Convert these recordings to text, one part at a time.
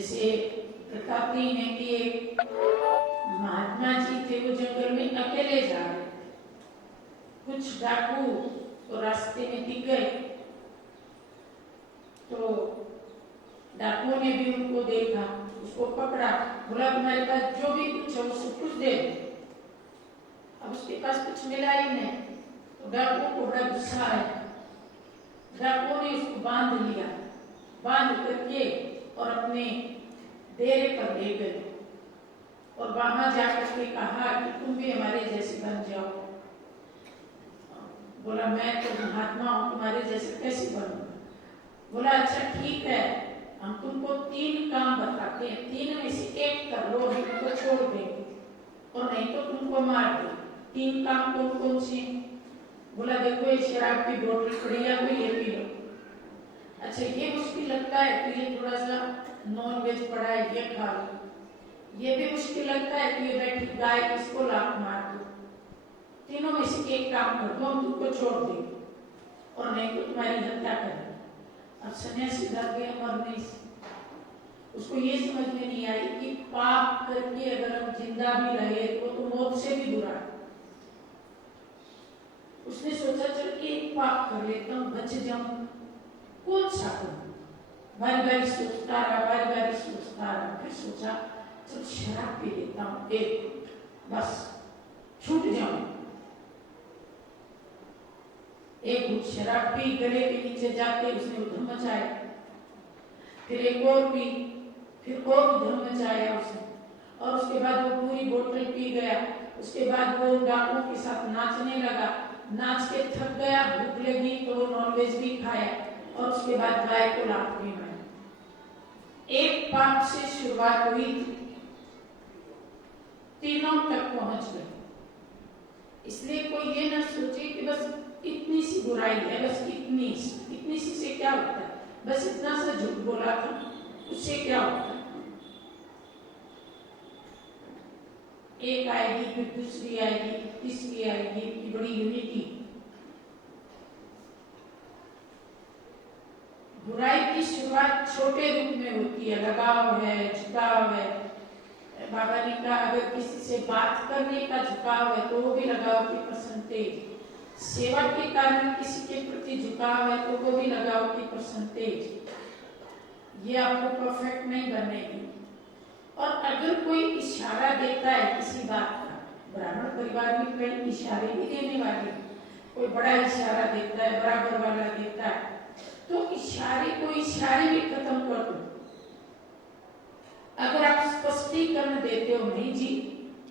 जैसे बताते हैं कि एक महात्मा जी थे, वो जंगल में अकेले जा रहे, कुछ डाकू तो रास्ते में दिख गए, तो डाकुओं ने भी उनको देखा, उसको पकड़ा, बोला तुम्हारे पास जो भी कुछ है उसको कुछ दे। अब उसके पास कुछ मिला ही नहीं, तो डाकुओं को बड़ा गुस्सा आया। डाकुओं ने उसको बांध लिया, बांध करके और अपने डेरे पर ले गए और वहां जाकर के कहा कि तुम भी हमारे जैसे बन जाओ। बोला मैं तो महात्मा हूं, तुम्हारे जैसे कैसे बनूंगा? बोला अच्छा ठीक है, हम तुमको 3 काम बताते हैं, 3 में से 1 कर लो, हम तुमको छोड़ देंगे और नहीं तो तुमको मार देंगे। 3 काम कौन कौन से? बोला देखो, ये शराब की बोतल पड़ी है, कोई ये पी लो। अच्छा ये मुश्किल लगता है तो ये थोड़ा सा नॉन वेज पड़ा है, ये खा लो। ये भी मुश्किल लगता है कि ये बैठी गाय, इसको लात मार दो। तीनों में से 1 काम कर दो, हम तुमको छोड़ देंगे और नहीं तो तुम्हारी हत्या करेंगे। अब सन्यासी डर गया मरने से, उसको ये समझ में नहीं आई कि पाप करके अगर हम जिंदा भी रहे तो मौत से भी बुरा है। उसने सोचा चल 1 पाप कर लेता हूं, बच जाऊं, कौन सा करूं? बारी बारी सोचता रहा, बारी बारी सोचता रहा, फिर सोचा चल शराब पी लेता हूं 1, बस छूट जाऊं। 1 घूंट शराब पी, गले के नीचे जाके उसने उधम मचाया, फिर 1 और पी, फिर और उधम मचाया उसने, और उसके बाद वो पूरी बोतल पी गया। उसके बाद वो डाकुओं के साथ नाचने लगा, नाच के थक गया, भूख लगी तो वो नॉनवेज भी खाया और उसके बाद गाय को लात भी मारी। 1 पाप से शुरुआत हुई, तीनों तक पहुंच गए। इसलिए कोई ये ना सोचे कि बस इतनी सी बुराई है, बस इतनी सी से क्या होता है, बस इतना सा झूठ बोला था उससे क्या होता है। 1 आएगी, फिर दूसरी आएगी, तीसरी आएगी, इतनी बड़ी यूनिटी। बुराई की शुरुआत छोटे रूप में होती है, लगाव है, झुकाव है। बाबा ने कहा अगर किसी से बात करने का झुकाव है तो वो भी लगाव की परसेंटेज, सेवा के कारण किसी के प्रति झुकाव है तो वो भी लगाव की परसेंटेज, ये आपको परफेक्ट नहीं बनेगी। और अगर कोई इशारा देता है किसी बात का, ब्राह्मण परिवार में कई इशारे भी देने वाले, कोई बड़ा इशारा देता है, बराबर वाला देता है, तो इशारे को इशारे भी खत्म कर दो। अगर आप स्पष्टीकरण देते हो, नहीं जी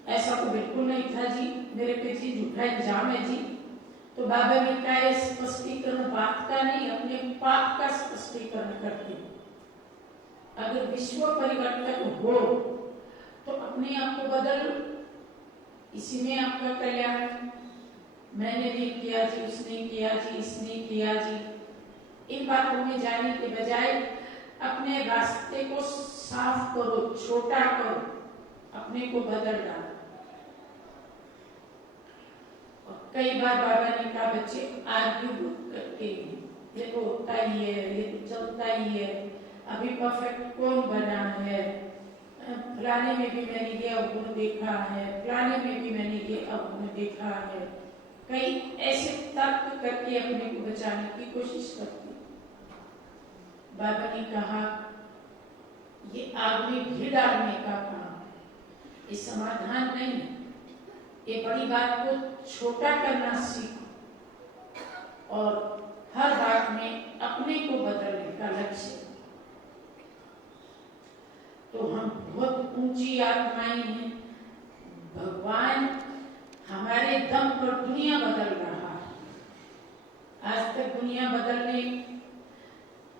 ऐसा तो बिल्कुल नहीं था जी, मेरे पे जी झूठा इल्जाम है जी, तो बाबा ने कहा स्पष्टीकरण बात का नहीं, अपने पाप का स्पष्टीकरण करते हो। अगर विश्व परिवर्तन हो तो अपने आप को बदल, इसी में आपका कल्याण। मैंने भी किया जी, उसने किया जी, इसने किया जी, इन बातों में जाने के बजाय अपने रास्ते को साफ करो, छोटा करो, अपने को बदल डालो। और कई बार बाबा ने कहा बच्चे आर्ग्यू करते हैं, ये तो होता ही है, ये तो चलता ही है, अभी परफेक्ट कौन बना है, फलाने में भी मैंने ये अवगुण देखा है, फलाने में भी मैंने ये अवगुण देखा है। कई ऐसे तर्क करके अपने को बचाने की कोशिश करते। बाबा ने कहा ये आग में घी डालने का काम, ये समाधान नहीं, ये बड़ी बात को छोटा करना सीखो और हर बात में अपने को बदलने का लक्ष्य। तो हम बहुत ऊंची आत्माएं हैं, भगवान हमारे दम पर दुनिया बदल रहा है। आज तक दुनिया बदलने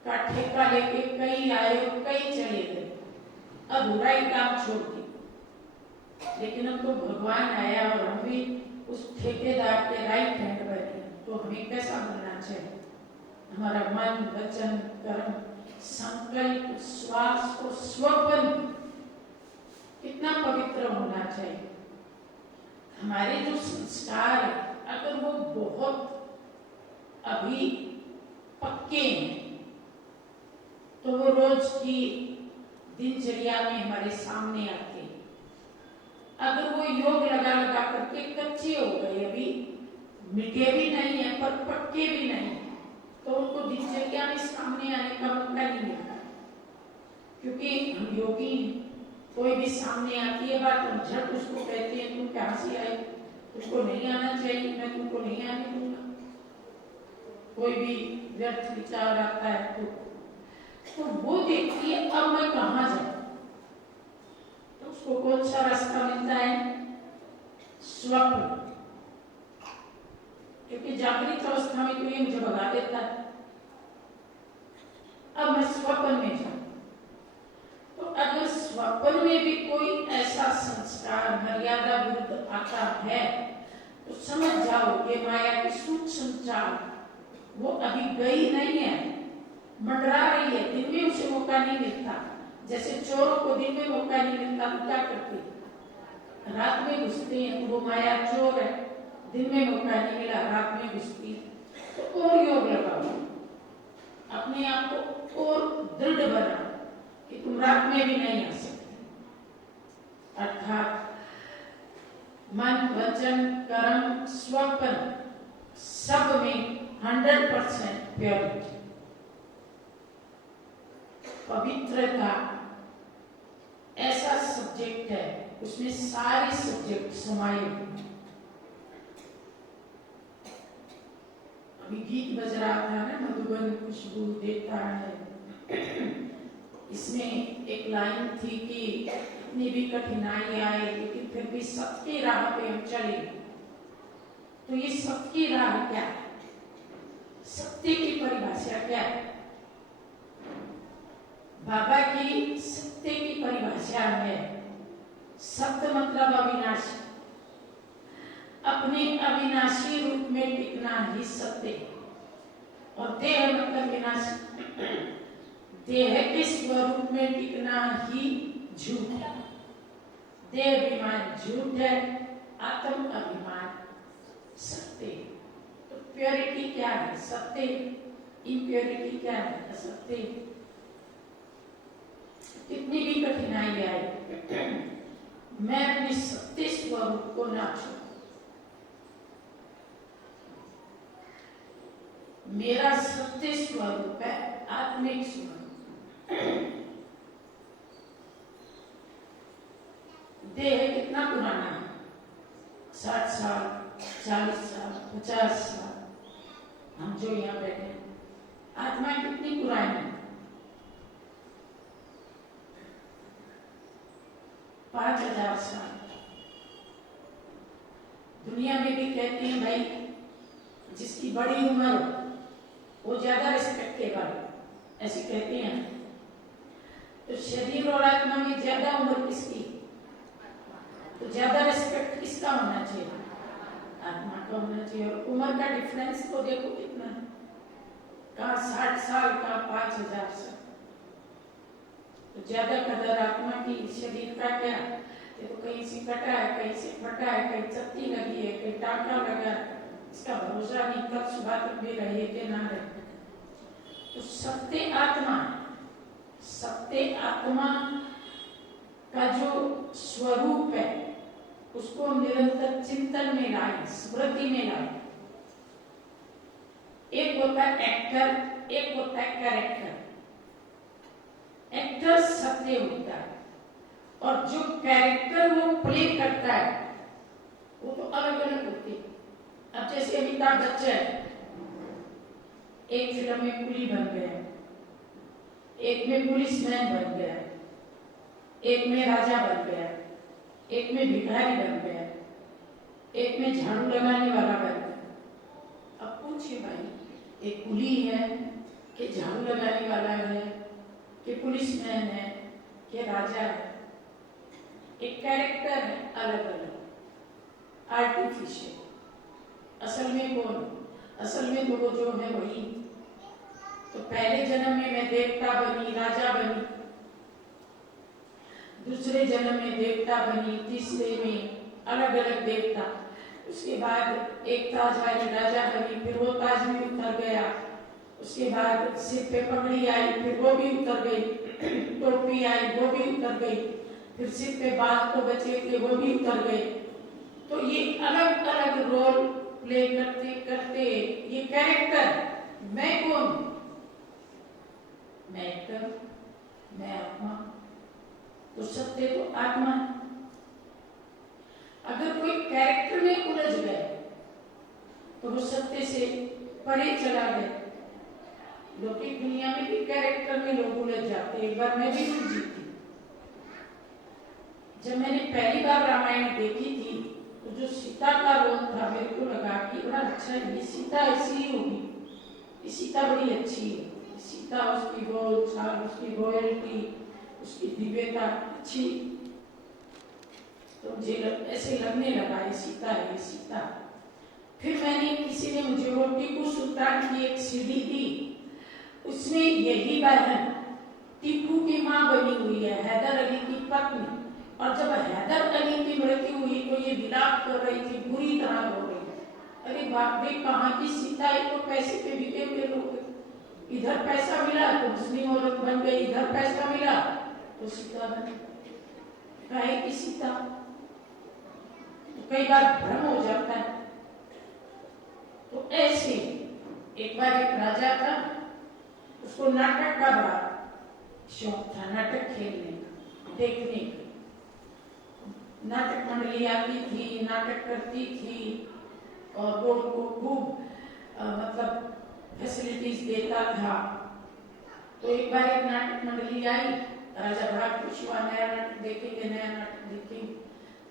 का ठेका लेके कई आए और कई चले गए, अब बुराई काम छोड़ दी, लेकिन अब तो भगवान आया और हम भी उस ठेकेदार के राइट हैंड बैठे। तो हमें कैसा बनना चाहिए? हमारा मन, वचन, कर्म, संकल्प, श्वास और स्वपन कितना पवित्र होना चाहिए। हमारे जो संस्कार है अगर वो बहुत अभी पक्के हैं तो वो रोज की दिनचर्या में हमारे सामने आते हैं। अगर वो योग लगा लगा करके कच्चे हो गए, अभी मिटे भी नहीं है पर पक्के भी नहीं, तो उनको दिनचर्या में सामने आने का मौका नहीं मिलता। क्योंकि हम योगी, कोई भी सामने आती है बात, हम झट उसको कहते हैं तुम कहाँ से आए, तुमको नहीं आना चाहिए, मैं तुमको नहीं आने दूंगा। कोई भी व्यर्थ विचार आता है तो वो देखती है अब मैं कहाँ जाऊं, तो उसको कौन सा रास्ता मिलता है? स्वप्न। क्योंकि जागृत अवस्था में तो ये मुझे भगा देता है, अब मैं स्वप्न में जाऊं। तो अगर स्वप्न में भी कोई ऐसा संस्कार मर्यादा विरुद्ध आता है तो समझ जाओ कि माया की सूक्ष्म चाल वो अभी गई नहीं है, मंडरा रही है। दिन में उसे मौका नहीं मिलता, जैसे चोरों को दिन में मौका नहीं मिलता तो क्या करते हैं? रात में घुसते हैं। वो माया चोर है, दिन में मौका नहीं मिला, रात में घुसती। तो और योग लगाओ, अपने आप को और दृढ़ बनाओ कि तुम रात में भी नहीं आ सकते। अर्थात मन, वचन, कर्म, स्वप्न सब में 100% प्योरिटी, पवित्रता ऐसा सब्जेक्ट है, उसमें सारे सब्जेक्ट समाये हुए। अभी गीत बज रहा था ना, मधुबन खुशबू देता है, इसमें एक लाइन थी कि इतनी भी कठिनाई आए लेकिन फिर भी सत्य राह पे हम चले। तो ये सत्य राह क्या है? सत्य की परिभाषा क्या है? बाबा की सत्य की परिभाषा है, सत्य मतलब अविनाशी, अपने अविनाशी रूप में टिकना ही सत्य, और देह मतलब विनाशी, देह के स्वरूप में टिकना ही झूठ है। देह अभिमान झूठ है, आत्म अभिमान सत्य। तो प्योरिटी क्या है? सत्य। इम्प्योरिटी क्या है? असत्य। कितनी भी कठिनाई आए मैं अपने सत्य स्वरूप को ना छोड़ूं। मेरा सत्य स्वरूप है आत्मिक स्वरूप। देह कितना पुराना है? 60 साल, 40 साल, 50 साल। हम जो यहाँ बैठे हैं, आत्मा कितनी पुरानी है? 5000 साल। दुनिया में भी कहते हैं भाई जिसकी बड़ी उम्र हो वो ज्यादा रिस्पेक्टेबल, ऐसे कहते हैं। तो शरीर और आत्मा में ज्यादा उम्र किसकी? तो ज्यादा रिस्पेक्ट किसका होना चाहिए? आत्मा का होना चाहिए। और उम्र का डिफरेंस तो देखो कितना है, कहाँ 60 साल का 5000 साल। तो ज्यादा कदर आत्मा की। शरीर का क्या? देखो कहीं से कटा है, कहीं से फटा है, कहीं चत्ती लगी है, कहीं टाका लगा है, इसका भरोसा नहीं कब सुबह तक भी रहे कि ना रहे। तो सत्य आत्मा, सत्य आत्मा का जो स्वरूप है उसको निरंतर चिंतन में लाए, स्मृति में लाए। एक होता है एक्टर, एक होता है कैरेक्टर। एक्टर सत्य होता है और जो कैरेक्टर वो प्ले करता है वो तो अलग अलग होते हैं। अब जैसे अमिताभ बच्चन एक फिल्म में कुली बन गया, एक में पुलिसमैन बन गया, एक में राजा बन गया, एक में भिखारी बन गया, एक में झाड़ू लगाने वाला बन गया। अब पूछिए भाई, एक कुली है कि झाड़ू लगाने वाला है कि पुलिसमैन है कि राजा है? एक कैरेक्टर है, अलग अलग, आर्टिफिशियल। असल में कौन? असल में तो वो जो है वही। तो पहले जन्म में मैं देवता बनी, राजा बनी, दूसरे जन्म में देवता बनी, तीसरे में अलग अलग देवता, उसके बाद एक ताज वाली राजा बनी, फिर वो ताज भी उतर गया, उसके बाद सिर पे पगड़ी आई, फिर वो भी उतर गई, टोपी आई, वो भी उतर गई, फिर सिर पे बाल तो बचे थे, वो भी उतर गए। तो ये अलग अलग रोल प्ले करते करते ये कैरेक्टर, मैं कौन, मैं एक्टर, मैं आत्मा, तो सत्य तो आत्मा। अगर कोई कैरेक्टर में उलझ गए तो वो सत्य से परे चला गया। लौकिक दुनिया में भी कैरेक्टर में लोग उलझ जाते। एक बार मैं भी उलझी थी। जब मैंने पहली बार रामायण देखी थी तो जो सीता का रोल था, मेरे को लगा कि बड़ा अच्छा है, ये सीता ऐसी ही होगी, ये सीता बड़ी अच्छी है, सीता उसकी बोल चाल, उसकी रॉयल्टी, उसकी दिव्यता अच्छी। तो मुझे ऐसे लगने लगा ये सीता है, ये सीता। फिर मैंने, किसी ने मुझे वो टीपू सुल्तान की एक सीडी दी, उसमें यही बहन टीपू की माँ बनी हुई है, हैदर अली की पत्नी। और जब हैदर अली की मृत्यु हुई तो ये विलाप कर रही थी, बुरी तरह रो रही। अरे बाप रे, कहाँ की सीता है, तो पैसे पे बिके हुए लोग, इधर पैसा मिला तो मुस्लिम औरत बन गई, इधर पैसा मिला तो सीता बन गई। की सीता तो कई बार भ्रम हो जाता है। तो ऐसे एक बार एक राजा था, उसको नाटक का बड़ा शौक था, नाटक खेलने का, देखने का। नाटक मंडली आती थी, नाटक करती थी और वो उनको खूब मतलब फैसिलिटीज देता था। तो एक बार एक नाटक मंडली आई, राजा बड़ा खुश हुआ, नया नाटक देखेंगे, नया नाटक देखेंगे।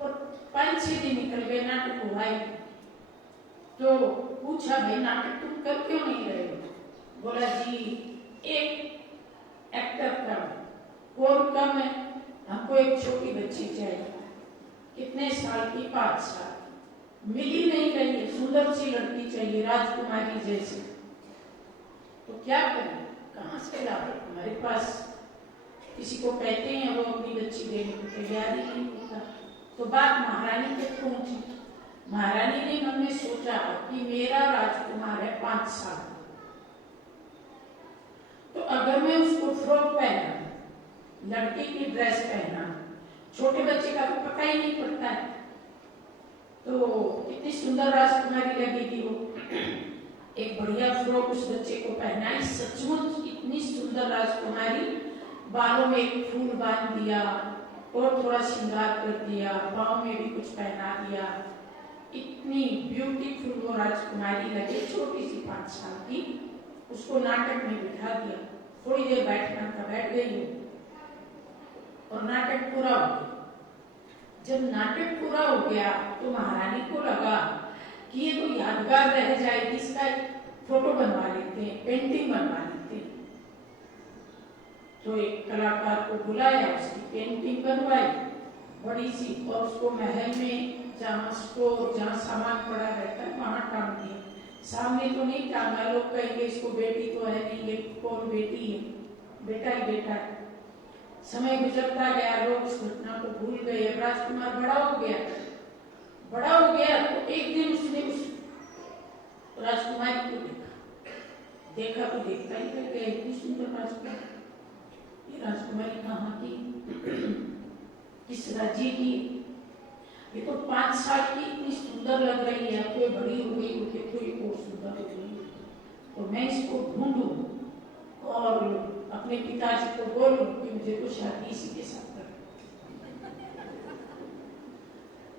और 5-6 दिन निकल गए, नाटक हुआ ही। तो पूछा, भाई नाटक तुम कर क्यों नहीं रहे हो? बोला, जी एक एक्टर कम। कौन कम है? हमको एक छोटी बच्ची चाहिए। कितने साल की? 5 साल। मिली नहीं रही है, सुंदर सी लड़की चाहिए, राजकुमारी जैसी। तो क्या करें, कहाँ से लाओ? हमारे पास किसी को कहते हैं, वो अपनी बच्ची देने को तैयार ही नहीं होता। तो बात महारानी तक पहुंची। महारानी ने मन में सोचा कि मेरा राजकुमार है 5 साल, तो अगर मैं उसको फ्रॉक पहना, लड़की की ड्रेस पहना, छोटे बच्चे का तो पता ही नहीं पड़ता है, तो कितनी सुंदर राजकुमारी लगेगी वो। एक बढ़िया फ्रॉक उस बच्चे को पहनाई, सचमुच इतनी सुंदर राजकुमारी। बालों में एक फूल बांध दिया और थोड़ा श्रृंगार कर दिया, पाँव में भी कुछ पहना दिया। इतनी ब्यूटीफुल वो राजकुमारी लगे, छोटी सी 5 साल की। उसको नाटक में बिठा दिया, थोड़ी देर बैठना था, बैठ गई और नाटक पूरा हो गया। जब नाटक पूरा हो गया तो महारानी को लगा कि ये तो यादगार रह जाएगी, इसका फोटो बनवा लेते हैं, पेंटिंग बनवा लेते हैं। तो एक कलाकार को बुलाया, उसकी पेंटिंग बनवाई बड़ी सी, और उसको महल में जहाँ सामान पड़ा रहता है वहां टांग दिया। सामने तो नहीं टांगा, लोग कहेंगे इसको बेटी तो है नहीं, ये कौन बेटी है, बेटा ही बेटा है। समय गुजरता गया, लोग उस घटना को भूल गए। राजकुमार बड़ा हो गया तो एक दिन उसने उस राजकुमारी को देखा तो देखता ही रह गया, इतनी सुंदर राजकुमारी। ये राजकुमारी कहाँ की, किस राज्य की? ये तो 5 साल की इतनी सुंदर लग रही है, अब तो बड़ी हो गई, देखो ये और सुंदर हो गई। तो मैं इसको ढूंढूं और अपने पिताजी को बोलूं कि मुझे तो शादी इसी के साथ कर।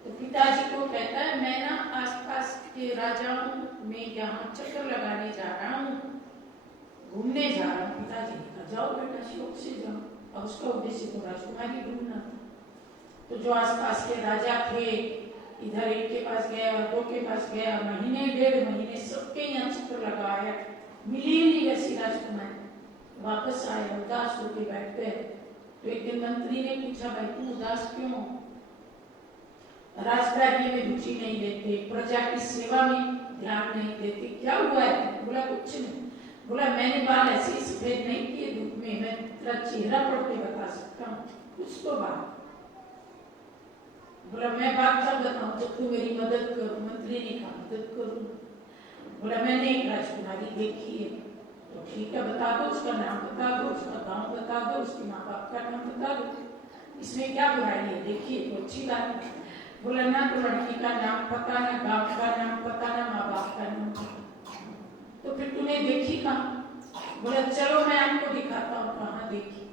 तो पिताजी को कहता है, मैं ना आसपास के राजाओं में यहाँ चक्कर लगाने जा रहा हूँ, घूमने जा रहा हूँ। पिताजी ने कहा, जाओ बेटा, शौक से जाओ। और उसका उद्देश्य तो राजकुमारी ढूंढना था। तो जो आसपास के राजा थे, इधर एक के पास गया, दो के पास गया, महीने 1.5 महीने सबके यहाँ चक्कर लगाया, मिली नहीं वैसी राजकुमारी। वापस आया, उदास होके बैठ गए। तो एक दिन मंत्री ने पूछा, भाई तुम उदास क्यों हो? राजकार्य में रुचि नहीं लेते, प्रजा की सेवा में ध्यान नहीं देते, क्या हुआ है? बोला, कुछ नहीं। बोला, मैंने बाल ऐसे सफेद नहीं किए धूप में, मैं तेरा चेहरा पढ़ के बता सकता हूँ, कुछ तो बात। बोला, मैं बात कब बताऊं, जब तू मेरी मदद करो। मंत्री ने कहा, मदद करूं? बोला, मैंने एक राजकुमारी देखी है। तो ठीक है, बता दो, उसका नाम बता दो, उसका गांव बता दो, उसके माँ बाप का नाम बता दो, इसमें क्या बुराई है? देखिए तो अच्छी बात है। बोला ना तो लड़की का नाम पता, ना गांव का नाम पता, ना माँ बाप का नाम पता, तो फिर तूने देखी कहाँ? बोला चलो मैं आपको दिखाता हूँ कहाँ देखी।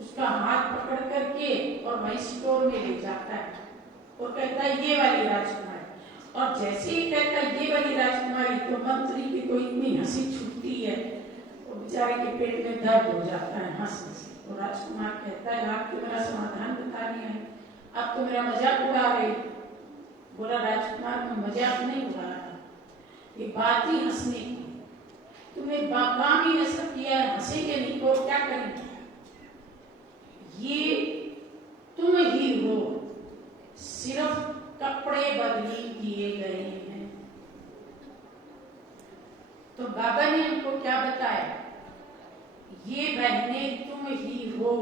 उसका हाथ पकड़ करके और वही स्टोर में ले जाता है और कहता है ये वाली राजकुमारी। और जैसे ही कहता है ये वाली राजकुमारी, तो मंत्री की तो इतनी हंसी छूटती है, वो बेचारे के पेट में दर्द हो जाता है हंसने से। तो राजकुमार कहता है आप तो मेरा समाधान बता रही है, आप तो मेरा मजाक उड़ा रहे। बोला राजकुमार मैं मजाक नहीं उड़ा रहा, ये बात ही हंसने की। तुमने काम ही ऐसा किया है, हंसेंगे नहीं तो क्या करेंगे? ये तुम ही हो, सिर्फ कपड़े बदली किए गए हैं। तो बाबा ने हमको क्या बताया? ये बहने तुम ही हो,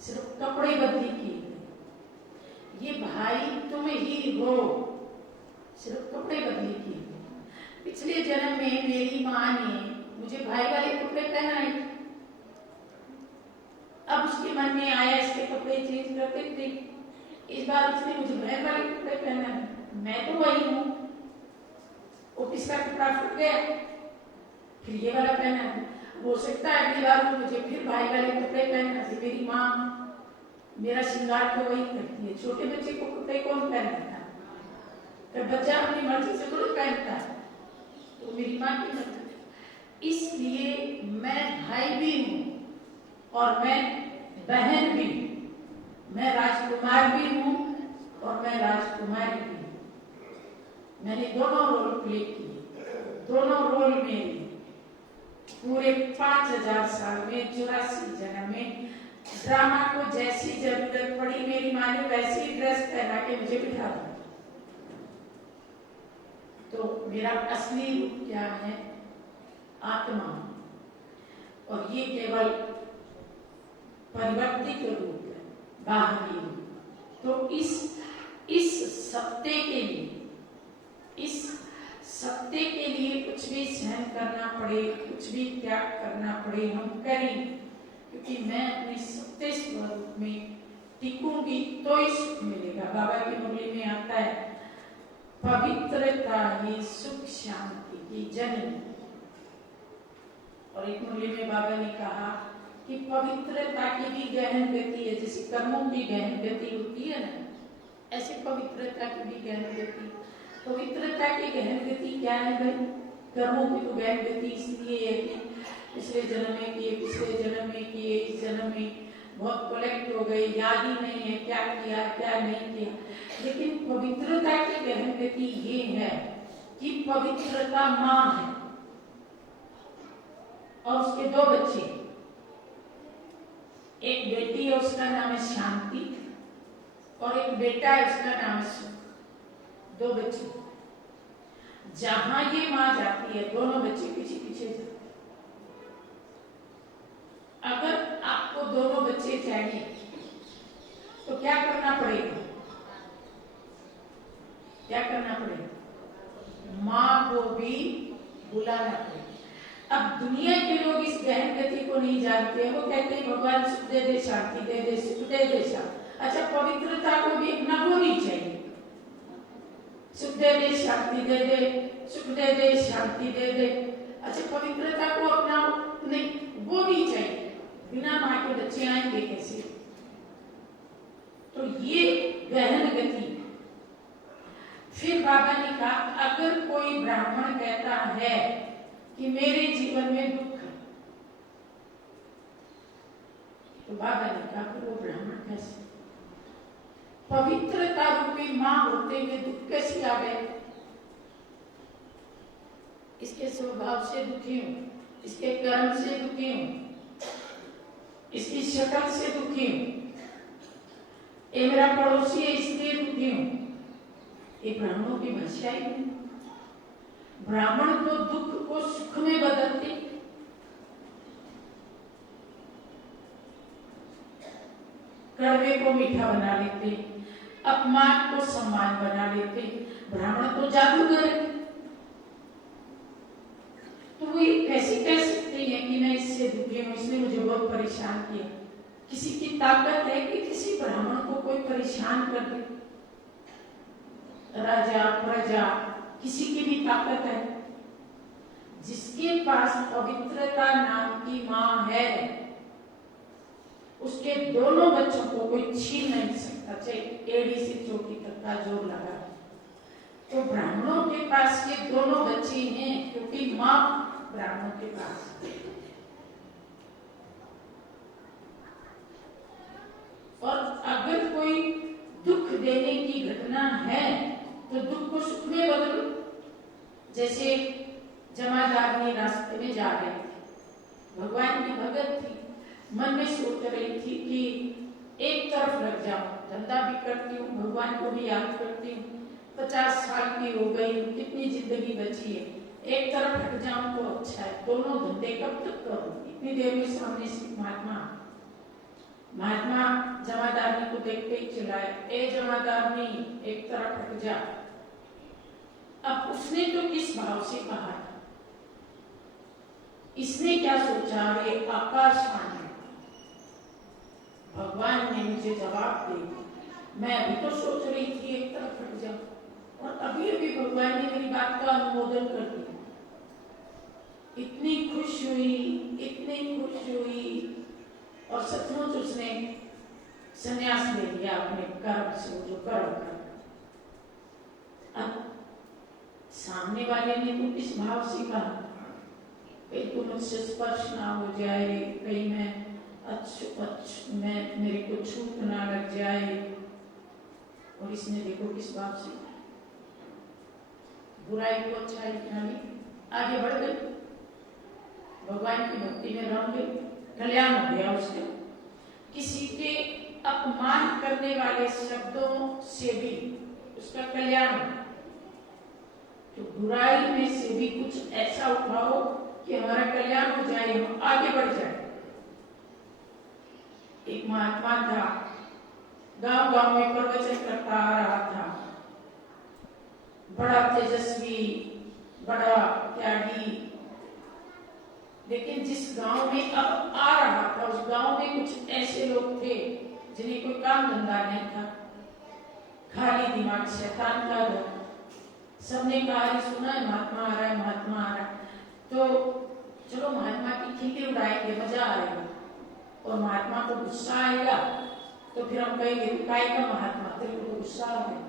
सिर्फ कपड़े बदली किए गए। ये भाई तुम ही हो, सिर्फ कपड़े बदली किए गए। पिछले जन्म में मेरी माँ ने मुझे भाई वाले कपड़े पहनाए, अब उसके मन में आया इसके कपड़े चेंज करते थे, इस बार उसने मुझे बहन वाले कपड़े पहना है। मैं तो वही हूँ, वो किसका कपड़ा फट गया, फिर ये वाला पहना है। हो सकता है अगली बार मुझे फिर भाई वाले कपड़े पहनना है। मेरी माँ मेरा श्रृंगार तो वही करती है। छोटे बच्चे को कपड़े कौन पहनता है? तो बच्चा अपनी मर्जी से थोड़ी पहनता है, तो मेरी माँ की मर्जी। इसलिए मैं भाई भी हूँ और मैं बहन भी, मैं राजकुमार भी हूँ और मैं राजकुमारी भी हूँ। मैंने दोनों रोल प्ले किए, दोनों रोल में पूरे 5000 साल में 84 जन्म में ड्रामा को जैसी जरूरत पड़ी, मेरी माँ ने वैसी ड्रेस पहना के मुझे बिठा दिया। तो मेरा असली रूप क्या है? आत्मा, और ये केवल परिवर्तित रूप है, बाहरी रूप। तो इस सत्य के लिए, इस सत्य के लिए कुछ भी सहन करना पड़े, कुछ भी त्याग करना पड़े, हम करें, क्योंकि मैं अपने सत्य स्वरूप में टिकूंगी तो ही सुख मिलेगा। बाबा की मुरली में आता है पवित्रता ही सुख शांति की जननी। और एक मुरली में बाबा ने कहा कि पवित्रता की भी गहन गति है, जैसे कर्मों की गहन गति होती है ना, ऐसे पवित्रता की भी गहन गति। पवित्रता की गहन गति क्या है भाई? कर्मों की तो गहन गति इसलिए है कि पिछले जन्म में किए, पिछले जन्म में किए, इस जन्म में बहुत कलेक्ट हो गए, याद ही नहीं है क्या किया क्या नहीं किया। लेकिन पवित्रता की गहन गति ये है कि पवित्रता माँ है और उसके 2 बच्चे, एक बेटी है उसका नाम है शांति और एक बेटा है उसका नाम है सुख। 2 बच्चे, जहां ये माँ जाती है दोनों बच्चे पीछे पीछे जाते। अगर आपको दोनों बच्चे चाहिए तो क्या करना पड़ेगा? क्या करना पड़ेगा? माँ को भी बुलाना पड़ेगा। अब दुनिया के लोग इस गहन गति को नहीं जानते, वो कहते हैं भगवान सुख दे दे, शांति दे दे, सुख दे दे, शांति। अच्छा, पवित्रता को भी अपना होनी चाहिए। सुख दे दे, शांति दे दे, सुख दे दे, शांति दे दे। अच्छा, पवित्रता को अपना नहीं, वो भी चाहिए। बिना माँ के बच्चे आएंगे कैसे? तो ये गहन गति। फिर बाबा ने कहा अगर कोई ब्राह्मण कहता है कि मेरे जीवन में दुख है, तो बाबा ने कहा कि वो ब्राह्मण कैसे? पवित्रता रूपी मां होते हुए दुख कैसे आ गए? इसके स्वभाव से दुखी हूं, इसके कर्म से दुखी हूं, इसकी शक्ल से दुखी हूं, ये मेरा पड़ोसी है इसलिए दुखी हूं। ये ब्राह्मणों की भाषा ही नहीं। ब्राह्मण तो दुख को सुख में बदलते, कड़वे को मीठा बना लेते, अपमान को सम्मान बना लेते। ब्राह्मण तो जादूगर है। तो वो कैसे कह सकते हैं परेशान किया। किसी की ताकत है कि किसी ब्राह्मण को कोई परेशान कर दे? राजा प्रजा किसी की भी ताकत है? जिसके पास पवित्रता नाम की मां है, उसके दोनों बच्चों को कोई छीन नहीं सकता, चाहे एड़ी से चोटी तक का जोर लगा। तो ब्राह्मणों के पास ये दोनों बच्चे हैं क्योंकि मां ब्राह्मणों के पास। और अगर कोई दुख देने की घटना है तो दुख को सुख में बदलो। जैसे जमादारनी रास्ते में जा रही थी, भगवान की भगत थी, मन में सोच रही थी कि एक तरफ लग जाऊं, धंधा भी करती हूँ, भगवान को भी याद करती हूँ, 50 साल की हो गई, कितनी जिंदगी बची है, एक तरफ हट जाऊं तो अच्छा है, दोनों धंधे कब तक करूं। इतनी देर में सामने से महात्मा जमादारनी को देखते ही चिल्लाए, ए जमादारनी एक तरफ हट जा। अब उसने तो किस भाव से कहा था, इसने क्या सोचा, ये आकाशवाणी भगवान ने मुझे जवाब दे दिया, मैं अभी तो सोच रही थी एक तरफ हट जाऊं, और अभी अभी भगवान ने मेरी बात का अनुमोदन कर दिया। इतनी खुश हुई, इतनी खुश हुई, और सचमुच उसने संन्यास ले लिया अपने कर्म से, जो कर्म कर। अब सामने वाले ने तो किस भाव से कहा, कहीं तो मुझसे स्पर्श ना हो जाए, कहीं मैं मेरे को छूट ना लग जाए। और इसने देखो किस भाव से बुराई को अच्छाई जानी, आगे बढ़ गई, भगवान की भक्ति में रम गई, कल्याण हो गया उसका। किसी के अपमान करने वाले शब्दों से भी उसका कल्याण हो। तो बुराई में से भी कुछ ऐसा उठाओ कि हमारा कल्याण हो जाए, हम आगे बढ़ जाए। एक महात्मा था, गांव गांव में प्रवचन करता आ रहा था, बड़ा तेजस्वी, बड़ा त्यागी। लेकिन जिस गांव में अब आ रहा था, उस गांव में कुछ ऐसे लोग थे जिन्हें कोई काम धंधा नहीं था, खाली दिमाग, शैतान का दौर। सबने कहा, सुना है महात्मा आ रहा है, महात्मा आ रहा है, तो चलो महात्मा की खिल्ली उड़ाएंगे, मजा आएगा। और महात्मा को गुस्सा आएगा तो फिर हम कहेंगे काय का महात्मा, तेरे को गुस्सा आ गया,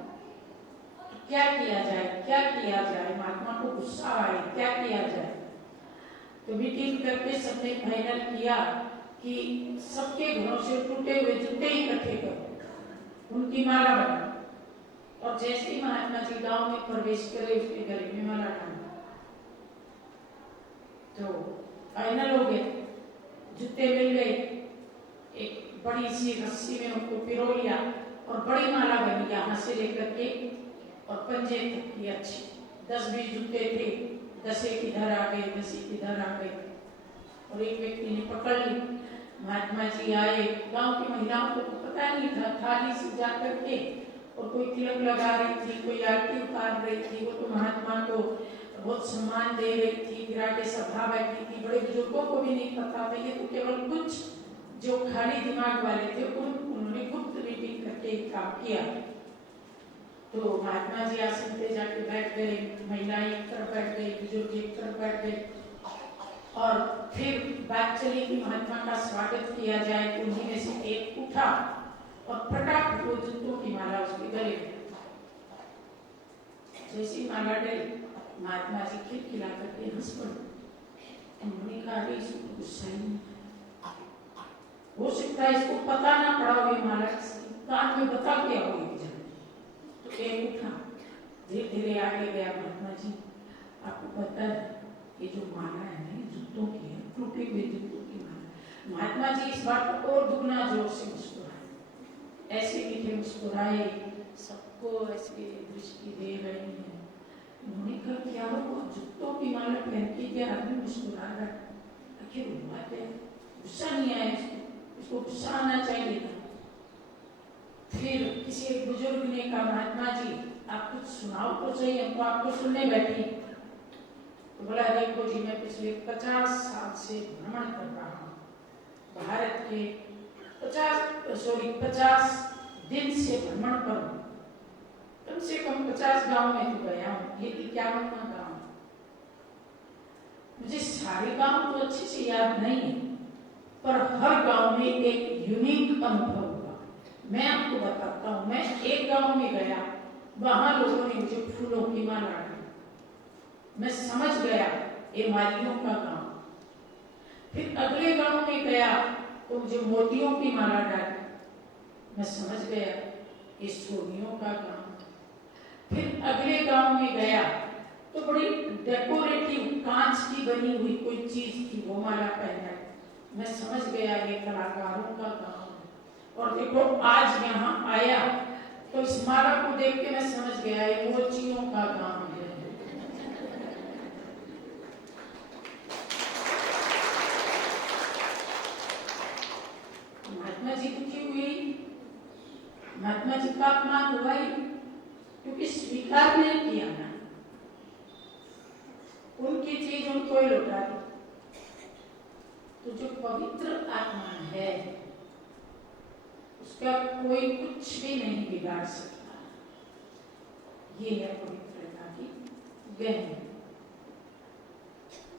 तो क्या किया जाए, क्या किया जाए, महात्मा को गुस्सा आए, क्या किया जाए। तो मीटिंग करके सबने फाइनल किया कि सबके घरों से टूटे हुए जूते इकट्ठे करो, उनकी माला बना। और जैसे ही महात्मा जी गांव में प्रवेश करे, उसके गले में माला डाला। तो फाइनल हो गया, जूते मिल गए, एक बड़ी सी रस्सी में उनको पिरो लिया और बड़ी माला बनी, यहाँ से लेकर के और पंजे तक की अच्छी। 10-20 जूते थे, 10 इधर आ गए, 10 इधर आ गए, और एक व्यक्ति ने पकड़ ली। महात्मा जी आए, गांव की महिलाओं को तो पता नहीं था, थाली से जा करके और कोई तिलक लगा रही थी, कोई आरती उतार रही थी, वो तो महात्मा को बहुत सम्मान दे रही थी। फिर आगे सभा बैठी थी, बड़े बुजुर्गों को भी नहीं पता था, ये तो केवल कुछ जो खाली दिमाग वाले थे उन्होंने गुप्त मीटिंग करके एक काम किया। तो महात्मा जी आसन पे जाके बैठ गए, महिलाएं एक तरफ बैठ गई, बुजुर्ग एक तरफ बैठ गए, और फिर बात चली कि महात्मा का स्वागत किया जाए। तो उन्हीं में से एक उठा और फटाफट वो जूतों की माला उसके गले में, जैसी माला डली, महात्मा जी खिलखिला करके हंस पड़े। उन्होंने कहा, इसको गुस्सा ही नहीं, हो सकता है इसको पता ना पड़ा हो, माला कान में बता गया हो। तो एक उठा, धीरे धीरे आगे गया, महात्मा जी आपको पता है ये जो माला है ना, जूतों की है, टूटे हुए जूतों की माला। महात्मा जी इस बात को और दुगना जोर से मुस्कुराए, ऐसे मीठे मुस्कुराए, सबको ऐसी दृष्टि दे रहे हैं। उन्होंने कहा, क्या हो, जूतों की माला पहन के क्या आदमी मुस्कुरा रहा है, आखिर बात है, गुस्सा नहीं आया इसको गुस्सा आना चाहिए था। फिर किसी एक बुजुर्ग ने कहा, महात्मा जी आप कुछ सुनाओ तो सही, हम तो आपको सुनने बैठे। तो बोला, देखो जी मैं पिछले 50 साल से भ्रमण कर रहा हूँ, भारत के 50 दिन से भ्रमण पर हूं। कम से कम 50 गांव में तो गया हूं। ये 51वां गांव। मुझे सारे गांव तो अच्छे से याद नहीं है, पर हर गांव में एक यूनिक अनुभव हुआ। मैं आपको बताता हूं। मैं एक गांव में गया, वहां लोगों ने मुझे फूलों की माला दी। मैं समझ गया ये मालियों का गांव। फिर अगले गांव में गया तो मुझे मोतियों की माला डाली। मैं समझ गया ये सोनियों का गांव। फिर अगले गांव में गया तो बड़ी डेकोरेटिव कांच की बनी हुई कोई चीज थी, वो माला पहनाई। मैं समझ गया ये कलाकारों का गांव है। और देखो आज यहाँ आया तो इस माला को देख के मैं समझ गया ये मोचियों का गांव है। महात्मा जी दुखी हुई, महात्मा जी का अपमान हुआ ही, क्योंकि स्वीकार नहीं किया ना। उनकी चीज उनको ही लौटा दी। तो जो पवित्र आत्मा है उसका कोई कुछ भी नहीं बिगाड़ सकता। ये है पवित्रता की गहन।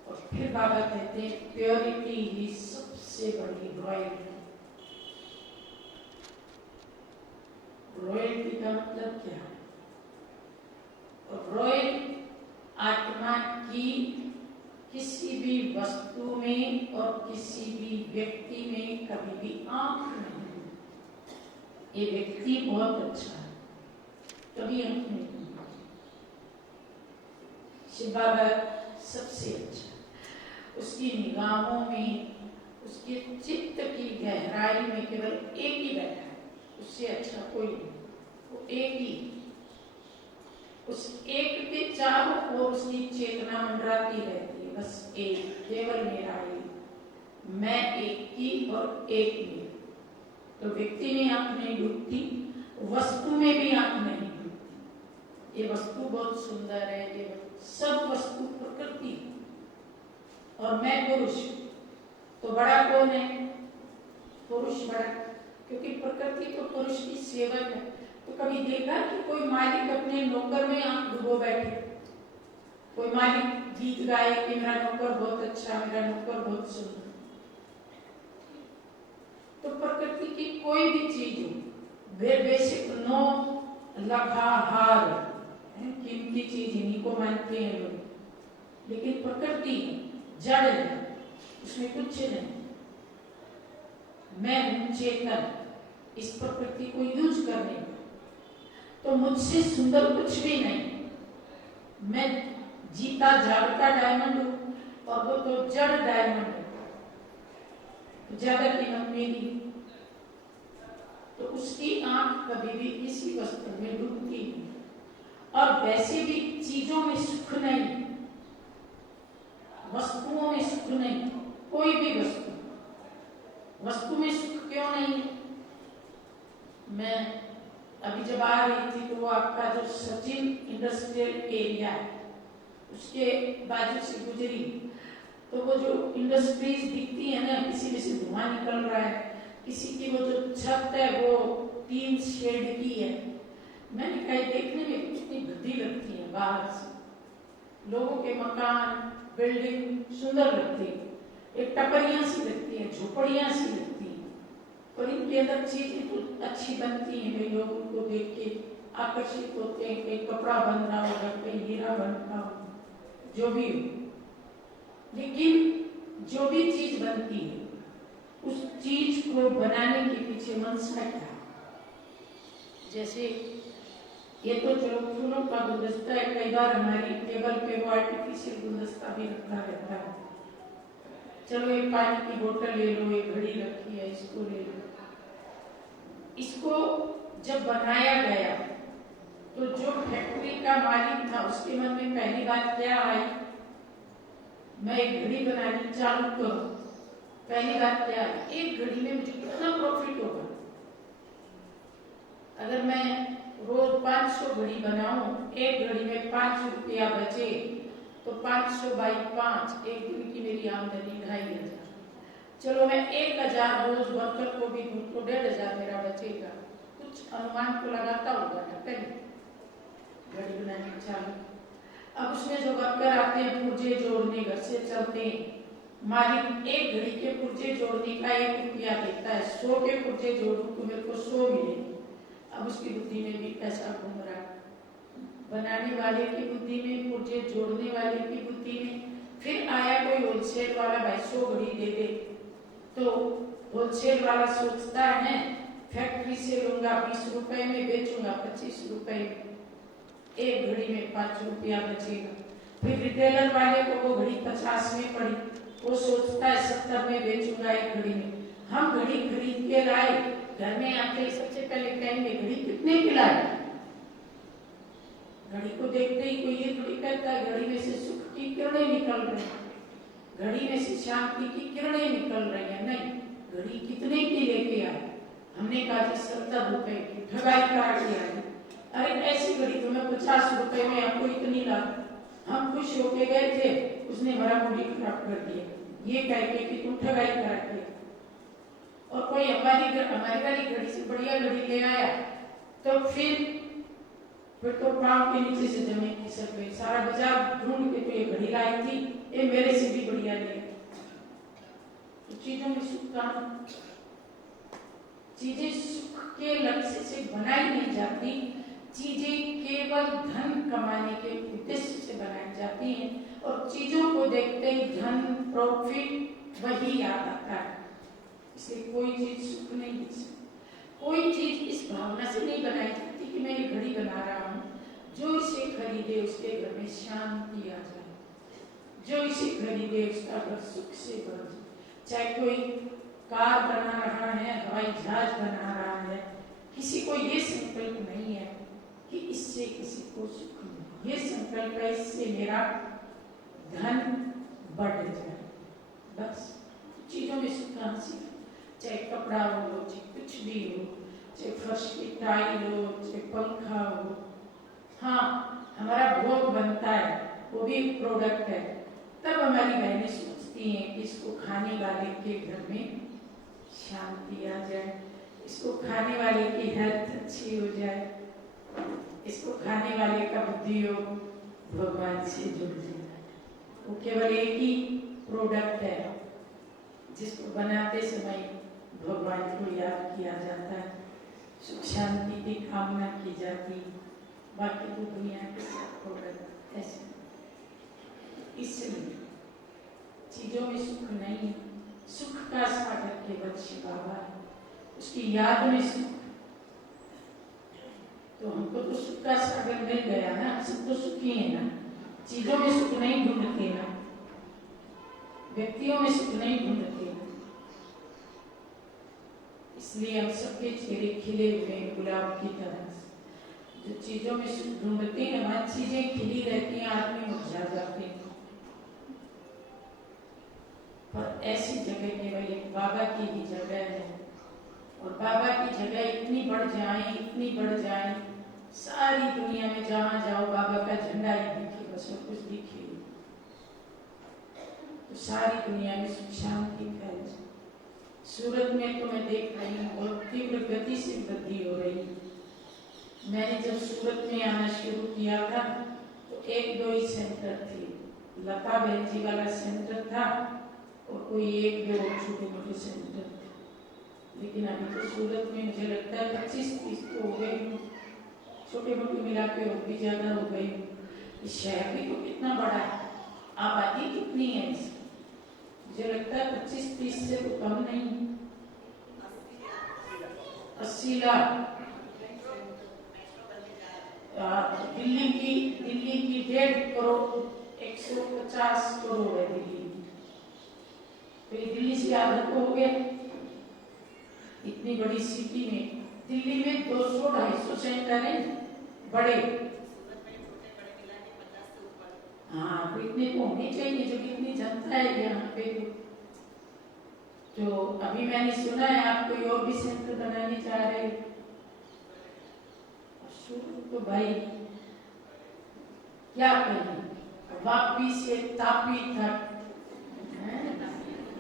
और फिर बाबा कहते हैं प्योरिटी ही सबसे बड़ी रॉयल्टी। रॉयल्टी का मतलब क्या है? रॉयल आत्मा की किसी भी वस्तु में और किसी भी व्यक्ति में कभी भी आंख नहीं। ये व्यक्ति बहुत अच्छा है, कभी आंख नहीं। शिव बाबा सबसे अच्छा। उसकी निगाहों में, उसके चित्त की गहराई में केवल एक ही बैठा है, उससे अच्छा कोई नहीं। वो एक ही, उस एक के चारों ओर उसकी चेतना मंडराती रहती है। बस एक, केवल मेरा एक, मैं एक की और एक मेरी। तो व्यक्ति में आंख नहीं डूबती, वस्तु में भी आंख नहीं डूबती। ये वस्तु बहुत सुंदर है, ये सब वस्तु प्रकृति और मैं पुरुष। तो बड़ा कौन है? पुरुष बड़ा, क्योंकि प्रकृति तो पुरुष की सेवक है। तो कभी देखा कि कोई मालिक अपने नौकर में आंख डुबो बैठे? कोई मालिक गीत गाए कि मेरा नौकर बहुत अच्छा, मेरा नौकर बहुत सुंदर। तो प्रकृति की कोई भी चीज हो, वे बेसिक नो लखा हार, कीमती चीज इन्हीं को मानते हैं लोग। लेकिन प्रकृति जड़ है, उसमें कुछ नहीं। मैं हूं चेतन, इस प्रकृति को यूज करने का। तो मुझसे सुंदर कुछ भी नहीं। मैं जीता जागता डायमंड हूं और वो तो जड़ डायमंड है, तो ज्यादा कीमत मेरी। तो उसकी आंख कभी भी किसी वस्तु में डूबती नहीं। और वैसे भी चीजों में सुख नहीं, वस्तुओं में सुख नहीं। कोई भी वस्तु में सुख क्यों नहीं? मैं अभी जब आ रही थी तो वो आपका जो सचिन इंडस्ट्रियल एरिया है उसके बाजू से गुजरी, तो वो जो इंडस्ट्रीज दिखती है ना, किसी में से धुआं निकल रहा है, किसी की वो जो छत है वो 3 शेड की है। मैंने कहा देखने में कितनी भद्दी लगती है। बाहर से लोगों के मकान बिल्डिंग सुंदर लगती है, एक टपरियां सी लगती है, झोपड़ियां सी लगती है, और इनके अंदर चीजें तो अच्छी बनती हैं। कई लोग उनको देख के आकर्षित होते हैं, कहीं कपड़ा बन रहा होगा, कहीं हीरा बन रहा होगा, जो भी हो। लेकिन जो भी चीज बनती है उस चीज को बनाने के पीछे मंशा क्या है? जैसे ये तो चलो फूलों का गुलदस्ता है, कई बार हमारी टेबल पे वो आर्टिफिशियल गुलदस्ता भी रखा रहता है। चलो एक पानी की बोतल ले लो, एक घड़ी रखी है, इसको ले लो। इसको जब बनाया गया तो जो फैक्ट्री का मालिक था उसके मन में पहली बात क्या आई? मैं एक घड़ी बनानी चालू करूं। पहली बात क्या आई? एक घड़ी में मुझे कितना प्रॉफिट होगा? अगर मैं रोज 500 घड़ी बनाऊं, एक घड़ी में 5 रुपया बचे तो 500 बाई 5, एक दिन की मेरी आमदनी 2500। चलो मैं 1000 रोज वर्कर को भी दूं तो 1500 मेरा बचेगा, कुछ अनुमान को लगाता होगा ना पहले घड़ी बनाने चालू। अब उसमें जो वर्कर आते हैं पुर्जे जोड़ने, घर से चलते हैं, मालिक एक घड़ी के पुर्जे जोड़ने का 1 रुपया देता है, 100 के पुर्जे जोड़ूं तो मेरे को 100 मिलेंगे। अब उसकी बुद्धि में भी पैसा घूम रहा है, बनाने वाले की बुद्धि में, पुर्जे जोड़ने वाले की बुद्धि में। फिर आया कोई होलसेल वाला, भाई 100 घड़ी दे दे, तो होलसेल वाला सोचता है फैक्ट्री से लूंगा 20 रुपए में, बेचूंगा 25 रुपए में, एक घड़ी में 5 रुपया बचेगा। फिर रिटेलर वाले को वो घड़ी 50 में पड़ी, वो सोचता है 70 में बेचूंगा एक घड़ी में। हम घड़ी खरीद के लाए, घर में आके सबसे पहले कहेंगे घड़ी कितने की लाई। घड़ी को देखते ही कोई ये थोड़ी कहता है घड़ी में से सुख की किरणें निकल रही है, घड़ी में से शांति की किरणें निकल रही है। नहीं, घड़ी कितने की लेके आए? हमने कहा जी 70 रुपए की, ठगाई करा के आए। अरे ऐसी घड़ी तो मैं 50 रुपए में, आपको इतनी लाभ। हम खुश होके गए थे, उसने हमारा मूडी खराब कर दिया, ये कह के कि तुम ठगाई करा के। और कोई हमारी वाली घड़ी से बढ़िया घड़ी ले आया तो फिर तो पाँव के नीचे से जमीन खिसक गई। सारा बाजार ढूंढ के तो ये घड़ी लाई थी, ये मेरे से भी बढ़िया ले। तो चीजों में सुख का, चीजें सुख के लक्ष्य से बनाई नहीं जाती, चीजें केवल धन कमाने के उद्देश्य से बनाई जाती हैं। और चीजों को देखते ही धन, प्रॉफिट वही याद आता है। इसलिए कोई चीज सुख नहीं दे सकती। कोई चीज इस भावना से नहीं बनाई जाती कि मैं ये घड़ी बना रहा हूँ, जो इसे खरीदे उसके घर में शांति आ जाए, जो इसे खरीदे उसका घर सुख से भर जाए। चाहे कोई कार बना रहा है, हवाई जहाज बना रहा है, किसी को ये संकल्प नहीं है कि इससे किसी को सुख मिले, ये संकल्प है इससे मेरा धन बढ़ जाए। बस चीजों में सुख आना सीखें, चाहे कपड़ा हो, चाहे कुछ भी हो, चाहे फर्श की टाइल हो, चाहे पंखा हो। हाँ, हमारा भोग बनता है, वो भी एक प्रोडक्ट है। तब हमारी बहनें सोचती हैं कि इसको खाने वाले के घर में शांति आ जाए, इसको खाने वाले की हेल्थ अच्छी हो जाए, इसको खाने वाले का बुद्धि योग भगवान से जुड़ जाए। वो केवल एक ही प्रोडक्ट है जिसको बनाते समय भगवान को याद किया जाता है, सुख शांति की कामना की जाती, बाकी तो दुनिया के सब प्रोडक्ट ऐसे। इसलिए चीजों में सुख नहीं है, सुख का सागर केवल शिव बाबा है, उसकी याद में सुख। तो हमको तो सुख का सागर मिल गया ना, सब तो सुखी है ना, चीजों में सुख नहीं ढूंढते ना, व्यक्तियों में सुख नहीं ढूंढते ना। इसलिए हम सबके चेहरे खिले हुए गुलाब की तरह। जो चीजों में सुख ढूंढते हैं वहां चीजें खिली रहती हैं, आदमी मुरझा जाते हैं। पर ऐसी जगह केवल एक बाबा की ही जगह है, और बाबा की जगह इतनी बढ़ जाए, इतनी बढ़ जाए, सारी दुनिया में जहां जाओ बाबा का झंडा ही दिखे, बस और कुछ दिखे तो सारी दुनिया में सुख शांति फैल जाए। सूरत में तो मैं देख रही हूँ बहुत तीव्र गति से वृद्धि हो रही है। मैंने जब सूरत में आना शुरू किया था तो 1-2 ही सेंटर थे, लता बहन जी वाला सेंटर था और कोई 1-2 छोटे मोटे सेंटर थे। लेकिन अभी तो सूरत में मुझे लगता है 25-30 तो हो गए, छोटे मोटे मिला के और भी ज्यादा हो गई। इस शहर भी तो कितना बड़ा है, आबादी कितनी है इसकी, मुझे लगता है 25-30 से तो कम नहीं, 80 लाख। दिल्ली की 1.5 करोड़, 150 करोड़ है दिल्ली। तो ये दिल्ली से आधा तो हो गया। इतनी बड़ी सिटी में, दिल्ली में 200-250 सेंटर है बड़े। हाँ, तो इतने तो होने चाहिए, जो कितनी जनता है यहाँ पे। तो अभी मैंने सुना है आप कोई और भी सेंटर बनाने जा रहे हैं। तो भाई क्या कहें, वापी से तापी तक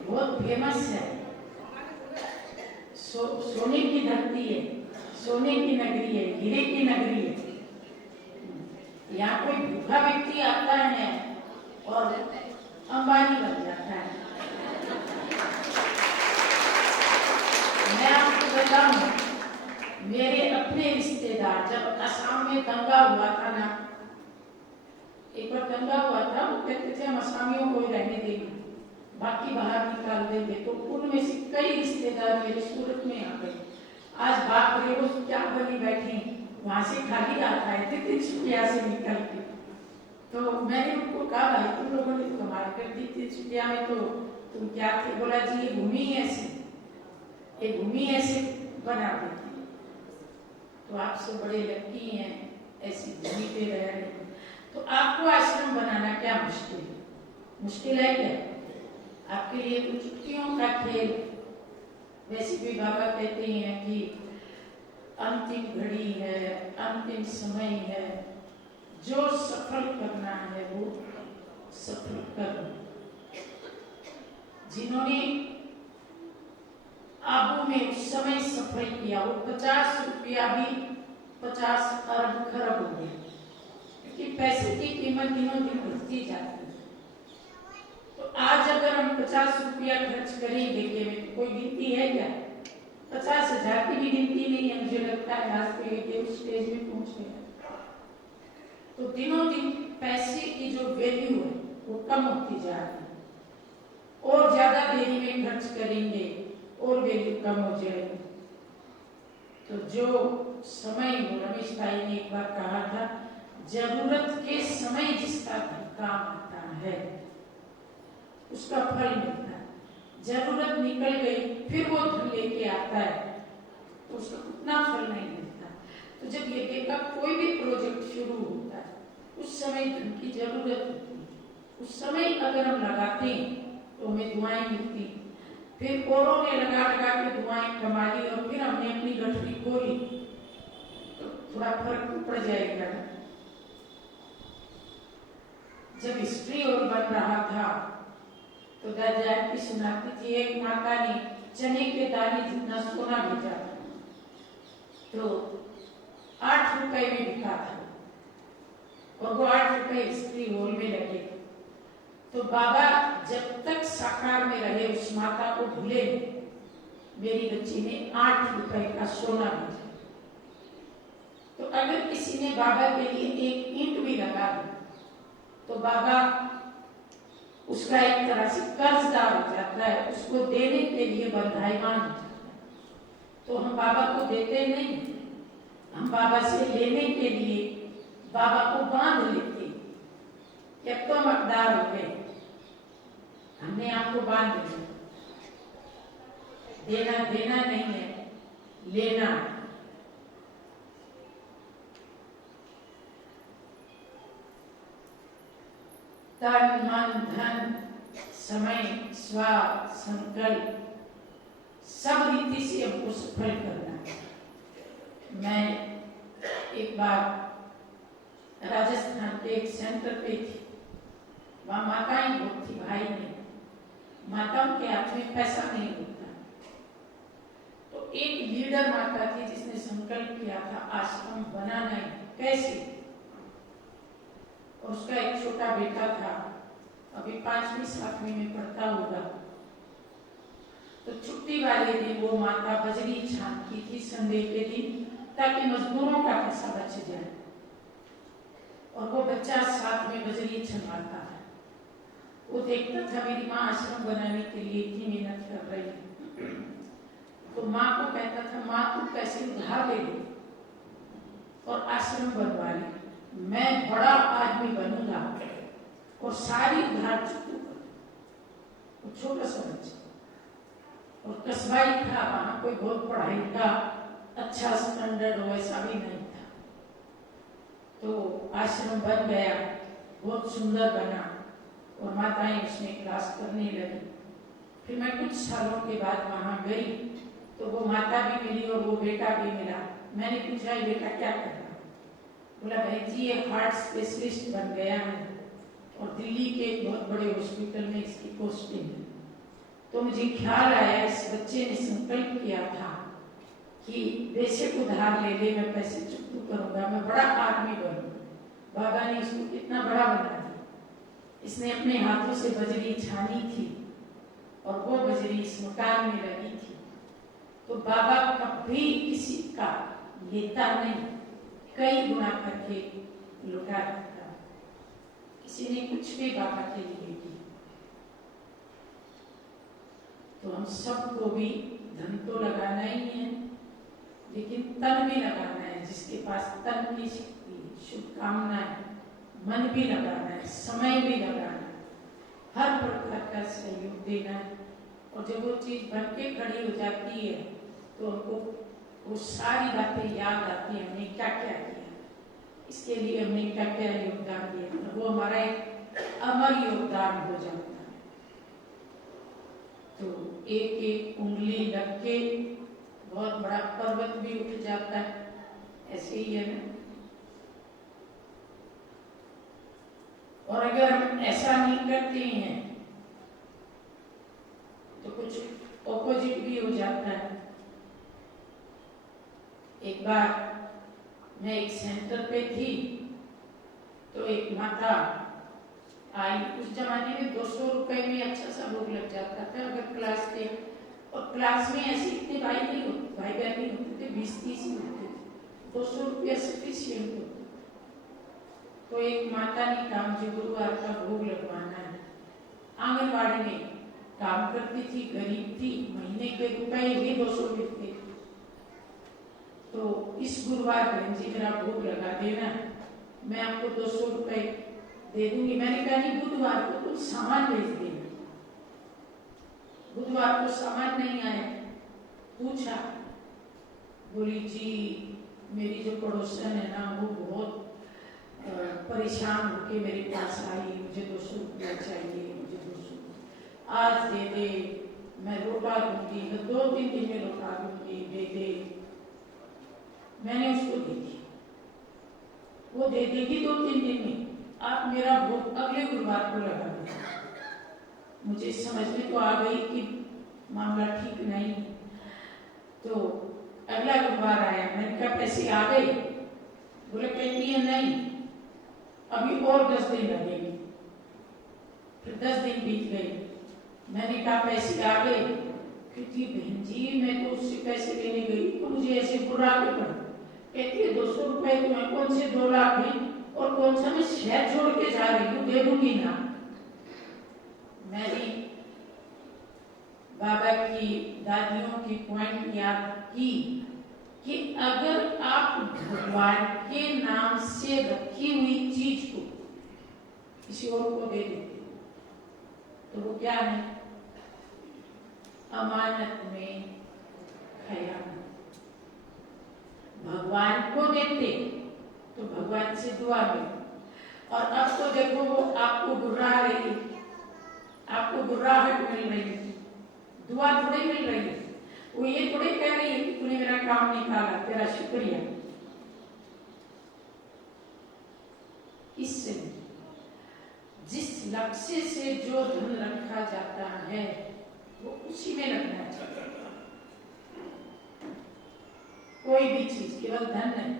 बहुत फेमस है। सोने की धरती है, सोने की नगरी है, हीरे की नगरी है। यहाँ कोई भूखा व्यक्ति आता है और अंबानी बन जाता है। मैं आपको बताऊं, मेरे अपने रिश्तेदार जब असम में दंगा हुआ था ना, एक बार दंगा हुआ था, वो कहते थे हम असमियों को ही रहने देंगे, बाकी बाहर निकाल देंगे। तो उनमें से कई रिश्तेदार मेरे सूरत में आ गए। आज बाप रे वो क्या बनी बैठी, वहां से खाली आता है 300 रुपया से निकल के। तो मैंने उनको कहा भाई तुम लोगों ने तो कमाल कर दी 300 रुपया में, तो तुम क्या थे? बोला जी ये भूमि ऐसी, ये भूमि ऐसे बना देती, तो आप सब बड़े लकी हैं ऐसी भूमि पे रह रहे हैं। तो आपको आश्रम बनाना क्या मुश्किल है? मुश्किल है क्या? आपके लिए तो चुटकियों का खेल। वैसे भी बाबा कहते हैं कि अंतिम घड़ी है, अंतिम समय है, जो सफल करना है वो सफल करो। जिन्होंने आबू में उस समय सफल किया, वो 50 रुपया भी 50 अरब खरब हो गए, क्योंकि पैसे की कीमत दिनों दिन बढ़ती जाती है। तो आज अगर हम 50 रुपया खर्च करेंगे में तो कोई गिनती है क्या? 50,000 की भी गिनती नहीं है। मुझे लगता है आज के उस स्टेज में पहुंच गए। तो दिनों दिन पैसे की जो वैल्यू है वो कम होती जा रही है, और ज्यादा देरी में खर्च करेंगे और वैल्यू कम हो जाएगी। तो जो समय, रमेश भाई ने एक बार कहा था, जरूरत के समय जिसका काम आता है उसका फल मिलता है। जरूरत निकल गई फिर वो धन लेके आता है तो उसका उतना फल नहीं मिलता। तो जब ये देखा कोई भी प्रोजेक्ट शुरू होता है उस समय धन की जरूरत होती है, उस समय अगर हम लगाते हैं तो हमें दुआएं मिलती, फिर औरों ने लगा लगा के दुआएं कमा ली और फिर हमने अपनी गठरी खोली तो थोड़ा फर्क तो पड़ जाएगा। जब हिस्ट्री और बन रहा था तो दादा की सुनाती थी, एक माता ने चने के दाने जितना सोना भेजा तो 8 रुपए में बिका था, और वो 8 रुपए हिस्ट्री हॉल में लगे। तो बाबा जब तक साकार में रहे उस माता को भूले, मेरी बच्ची ने 8 रुपए का सोना भेजा। तो अगर किसी ने बाबा के लिए एक ईंट भी लगा दी तो बाबा उसका एक तरह से कर्जदार हो जाता है, उसको देने के लिए बंधाईमान हो जाता है। तो हम बाबा को देते नहीं, हम बाबा से लेने के लिए बाबा को बांध लेते। अब तो हम हकदार हो गए, हमने आपको बांध दिया। देना देना नहीं है, लेना। तन मन धन समय स्वार्थ संकल्प सब रीति से हमको सफल करना है। मैं एक बार राजस्थान के एक सेंटर पे थी, वहां माताएं बहुत थी, भाई नहीं, माताओं के हाथ में पैसा नहीं होता। तो एक लीडर माता थी जिसने संकल्प किया था आश्रम बनाना है, कैसे? और उसका एक छोटा बेटा था, अभी 5वीं 7वीं में पढ़ता होगा। तो छुट्टी वाले दिन वो माता बजरी छानती थी संडे के दिन, ताकि मजदूरों का पैसा बच जाए, और वो बच्चा साथ में बजरी छनवाता था। वो देखता था मेरी माँ आश्रम बनाने के लिए इतनी मेहनत कर रही है, तो माँ को कहता था माँ तू पैसे उधार ले लो और आश्रम बनवा ले, मैं बड़ा आदमी बनूंगा और सारी उधार चुकूंगा। छोटा सा बच्चा, और कस्बाई था, वहां कोई बहुत पढ़ाई का अच्छा स्टैंडर्ड हो ऐसा भी नहीं था। तो आश्रम बन गया, बहुत सुंदर बना, और माताएं उसमें क्लास करने लगी। फिर मैं कुछ सालों के बाद वहां गई तो वो माता भी मिली और वो बेटा भी मिला। मैंने पूछा ये बेटा क्या कर रहा? बोला भाई जी ये हार्ट स्पेशलिस्ट बन गया है और दिल्ली के एक बहुत बड़े हॉस्पिटल में इसकी पोस्टिंग है। तो मुझे ख्याल आया इस बच्चे ने संकल्प किया था कि बेशक उधार ले ले, मैं पैसे चुकता करूंगा, मैं बड़ा आदमी बनूंगा। बाबा ने इसको कितना बड़ा बना दिया। इसने अपने हाथों से बजरी छानी थी और वो बजरी इस मकान में लगी थी। तो बाबा कभी किसी का लेता नहीं, कई गुना करके लुटा देता। किसी ने कुछ भी बाबा के लिए किया। तो हम सबको भी धन तो लगाना ही है, लेकिन तन भी लगाना है। जिसके पास तन की शक्ति, शुभकामनाएं, मन भी लगाना है, समय भी लगाना है, हर प्रकार का सहयोग देना है। और जब वो चीज बन के खड़ी हो जाती है तो हमको वो सारी बातें याद आती है, हमने क्या क्या किया, इसके लिए हमने क्या क्या योगदान दिया। वो हमारा एक अमर योगदान हो जाता है। तो एक एक उंगली लग के बहुत बड़ा पर्वत भी उठ जाता है, ऐसे ही है ना। और अगर हम ऐसा नहीं करते हैं तो कुछ ऑपोजिट भी हो जाता है। एक बार मैं एक सेंटर पे थी तो एक माता आई। उस जमाने में 200 रुपए में अच्छा सा भोग लग जाता था अगर क्लास के, और क्लास में ऐसे इतने भाई नहीं होते, भाई बहन नहीं होते थे, 20-30 ही होते थे। 200 रुपया सफिशियंट होता। तो एक माता ने कहा मुझे गुरुवार का भोग लगवाना है। आंगनबाड़ी में काम करती थी, गरीब थी, महीने के रुपए ही 200 मिलते। तो इस गुरुवार बहन जी मेरा भोग लगा देना, मैं आपको 200 रुपए दे दूंगी। मैंने कहा नहीं, बुधवार को कुछ सामान भेज देना। बुधवार को सामान नहीं आया। पूछा, बोली जी मेरी जो पड़ोसन है ना वो बहुत परेशान होके मेरे पास आई, मुझे 200 रुपया चाहिए, मुझे 200 आज दे दे, मैं लौटा दूंगी, मैं 2-3 दिन में लौटा दूंगी, दे दे। मैंने उसको दे दी, वो दे देगी 2-3 दिन में, आप मेरा भोग अगले गुरुवार को लगा देना। मुझे समझ में तो आ गई कि मामला ठीक नहीं। तो अगला गुरुवार आया, मैंने कहा पैसे आ गए? बोले कहती है नहीं, अभी और 10 दिन लगेंगे। फिर 10 दिन बीत गए। मैंने कहा पैसे आ गए? कहती बहन जी मैं तो उससे पैसे लेने गई तो मुझे ऐसे बुरा क्यों पड़ा। कहती है 200 रुपए तो मैं कौन से 2 लाख है, और कौन सा मैं शहर छोड़ के जा रही हूँ, दे दूंगी ना। मैंने बाबा की दादियों की पॉइंट याद की कि अगर आप भगवान के नाम से रखी हुई चीज को किसी और को दे देते तो वो क्या है? अमानत में खयानत। भगवान को देते तो भगवान से दुआ मिले, और अब तो देखो वो आपको गुर्रा रही, आपको गुर्राहट मिल रही है, दुआ थोड़ी मिल रही है। वो ये थोड़ी कह रही है कि तूने मेरा काम निकाला, तेरा शुक्रिया। इससे जिस लक्ष्य से जो धन रखा जाता है वो उसी में लगना चाहिए। कोई भी चीज, केवल धन नहीं।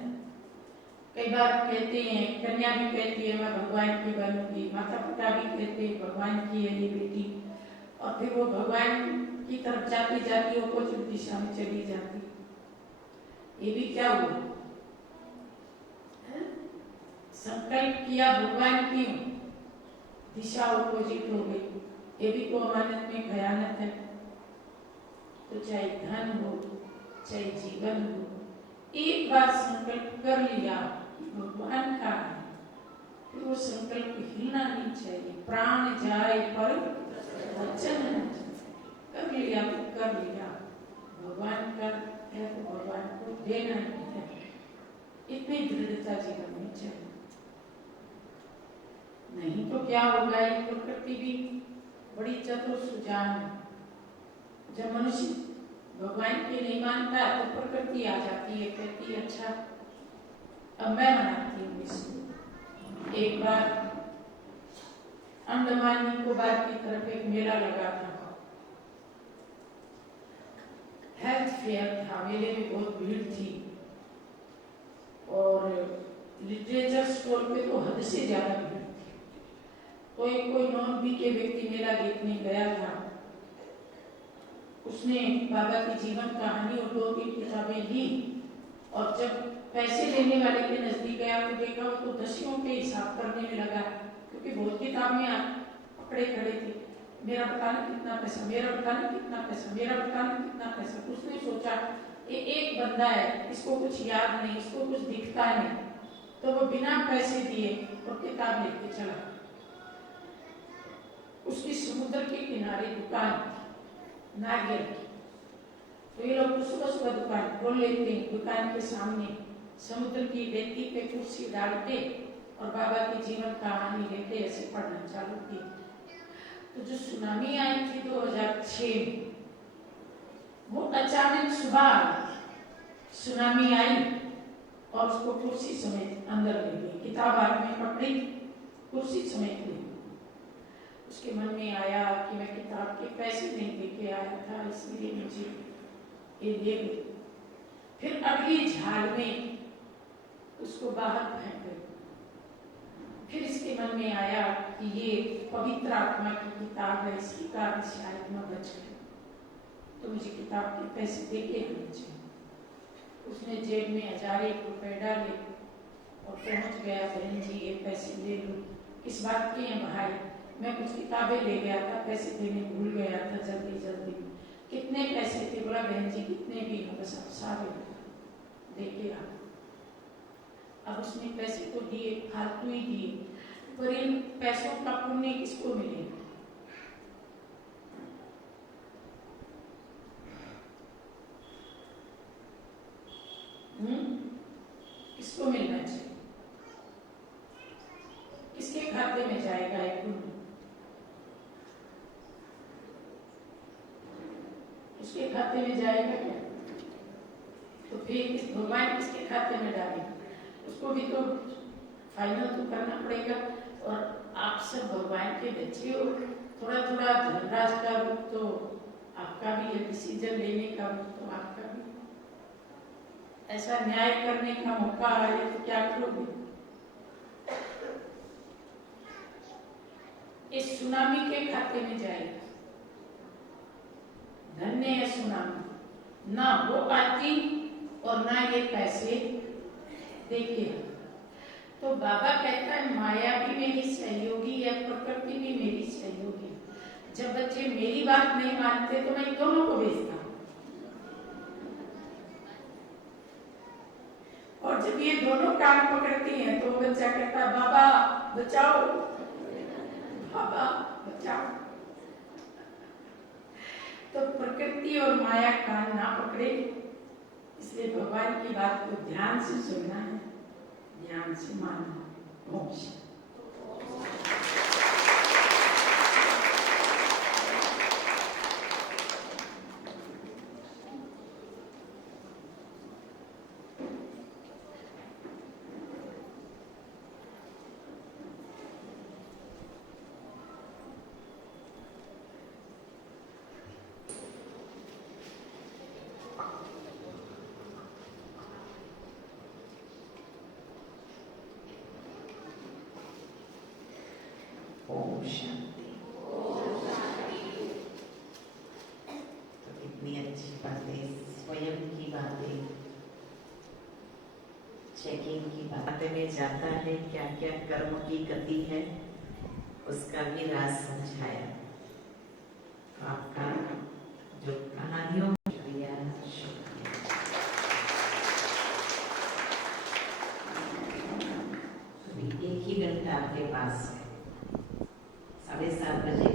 कई बार कहते हैं, कन्या भी कहती है मैं भगवान की बनूंगी, माता पिता भी कहते हैं भगवान की है ये बेटी, और फिर वो भगवान की तरफ जाती जाती अपोजिट दिशा में चली जाती। ये भी क्या हुआ? संकल्प किया भगवान की, दिशा अपोजिट हो गई। ये भी तो अमानत में खयानत है। तो चाहे धन हो चाहे जीवन हो, एक बार संकल्प कर लिया भगवान का है, फिर वो संकल्प हिलना नहीं चाहिए। प्राण जाए पर वचन कर लिया तो कर लिया, भगवान का है तो भगवान को देना ही है। इतनी दृढ़ता जीवन में चाहिए, नहीं तो क्या होगा। ये प्रकृति भी बड़ी चतुर सुजान है। जब मनुष्य भगवान की नहीं मानता तो प्रकृति आ जाती है, कहती है अच्छा अब मैं मनाती हूँ इसको। एक बार अंडमान निकोबार की तरफ एक मेला लगा था, हेल्थ फेयर था, मेले में बहुत भीड़ थी और लिटरेचर स्टॉल पे तो हद से ज्यादा भीड़ थी। कोई नॉन बी के व्यक्ति मेला देखने गया था, उसने बाबा की जीवन कहानी और 2-3 किताबें ली और जब पैसे लेने वाले के नजदीक गया तो देखा वो तो दसियों के हिसाब करने में लगा, क्योंकि बहुत किताबें पकड़े खड़े थे। मेरा बताना कितना पैसा, मेरा बताना कितना पैसा, मेरा बताना कितना पैसा। उसने सोचा एक बंदा है, इसको कुछ याद नहीं, इसको कुछ दिखता नहीं, तो वो बिना पैसे दिए और किताब लेके चला। उसकी समुद्र के किनारे दुकान थी नारियल की, तो ये लोग सुबह सुबह दुकान खोल लेते हैं। दुकान के सामने समुद्र की रेती पे कुर्सी डाल के और बाबा की जीवन कहानी लेके ऐसे पढ़ना चालू की। तो जो सुनामी आई थी 2006 में, वो अचानक सुबह आ गई। सुनामी आई और उसको कुर्सी समेत अंदर ले गई, किताब हाथ में पकड़ी, कुर्सी समेत ले। उसके मन में आया कि मैं किताब के पैसे नहीं देके आया था, इसलिए मुझे ये ले गई। फिर अगली झाड़ में उसको बाहर फेंक गई। फिर इसके मन में आया कि ये पवित्र आत्मा की किताब है, इसकी कारण शायद मैं बच गई, तो मुझे किताब के पैसे देके आने चाहिए। उसने जेब में 1000 रुपए डाले और पहुंच गया, बहन जी ये पैसे ले लो। किस बात के हैं भाई, मैं कुछ किताबें ले गया था, पैसे देने भूल गया था जल्दी जल्दी। कितने पैसे थे? बोला बहन जी कितने भी हो, बस आप सारे देके आ। अब उसने पैसे तो दिए, फालतू ही दिए, पर इन पैसों का पुण्य किसको मिलेगा? किसको मिलना चाहिए? किसके खाते में जाएगा ये पुण्य? उसके खाते में जाएगा क्या? तो फिर भगवान किसके खाते में डालेगा? उसको भी तो फाइनल तो करना पड़ेगा। और आप सब भगवान के बच्चे हो, थोड़ा थोड़ा धनराज का रूप तो आपका भी है, डिसीजन लेने का रूप तो आपका भी। ऐसा न्याय करने का मौका आए तो क्या करोगे? इस सुनामी के खाते में जाएगा। धन्य है सुनामी, ना वो आती और ना ये पैसे देखे। तो बाबा कहता है माया भी मेरी सहयोगी है, प्रकृति भी मेरी सहयोगी। जब बच्चे मेरी बात नहीं मानते तो मैं दोनों को भेजता हूं, और जब ये दोनों काम पकड़ती हैं तो बच्चा कहता है बाबा बचाओ, बाबा बचाओ। तो प्रकृति और माया कान ना पकड़े, इसलिए भगवान की बात को ध्यान से सुनना है, ध्यान से मानना। मोक्ष शांति। तो कितनी अच्छी बातें, स्वयं की बातें, चेकिंग की बातें में जाता है, क्या क्या कर्म की गति है उसका भी राज समझाया। आपका जो कहानियों शुक्रिया। एक ही घंटा आपके पास है, 7:30 बजे